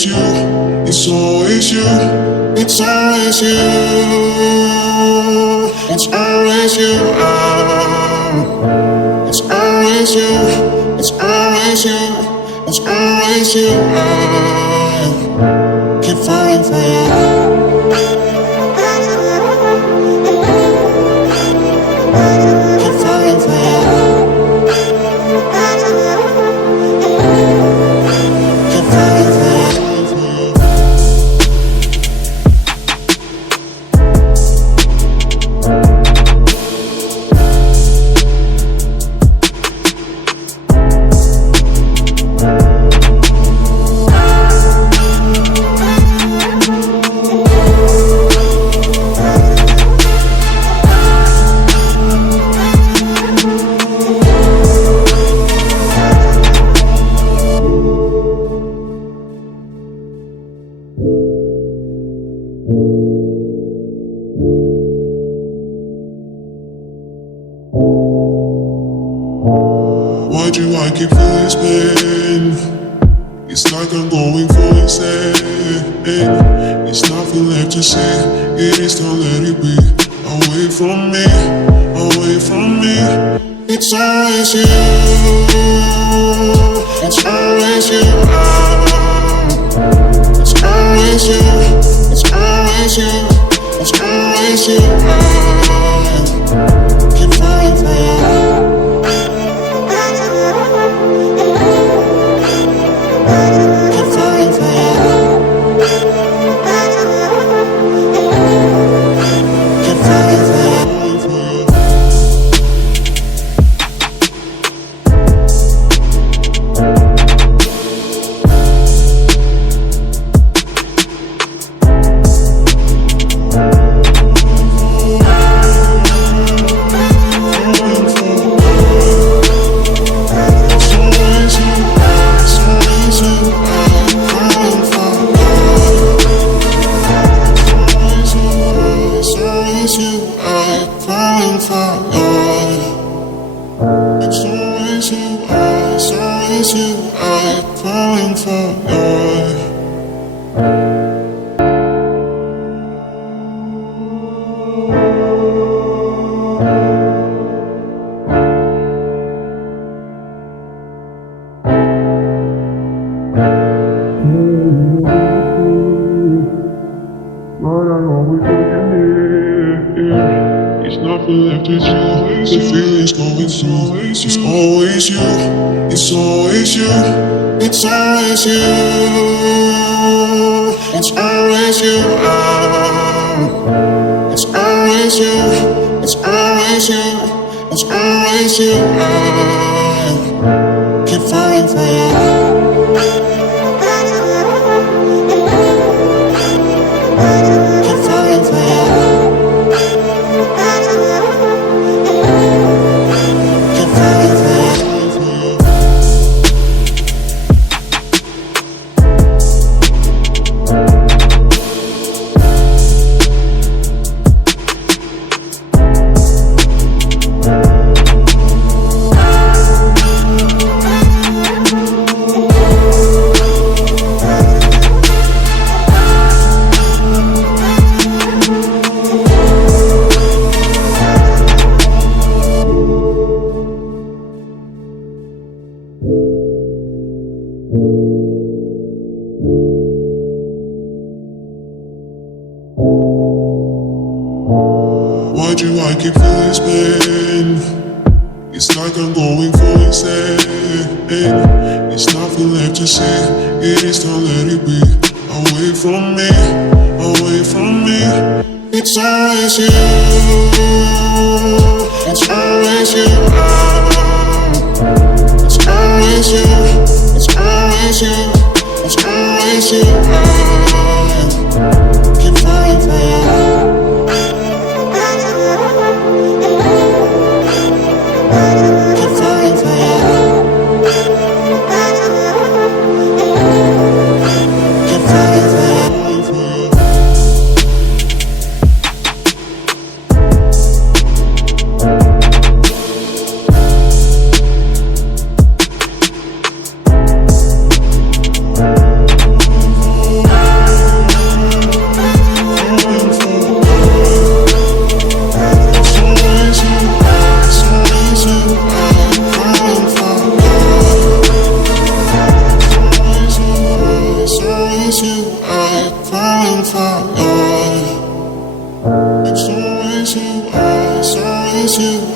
always you, it's always you, it's always you, it's always you, it's always you, it's always you, it's always you, keep falling for you. Why do I keep feeling this pain? It's like I'm going for insane. It's nothing left to say. It is time, let it be. Away from me, away from me. It's always you. It's always you. It's always you. It's always you. It's always you. Keep falling for you. Why do I keep feeling this pain? It's like I'm going for insane. It's nothing left to say. It is time, let it be. Away from me, away from me. It's always you. It's always you. It's always you. It's always you. It's always you. Keep falling for you. miss you.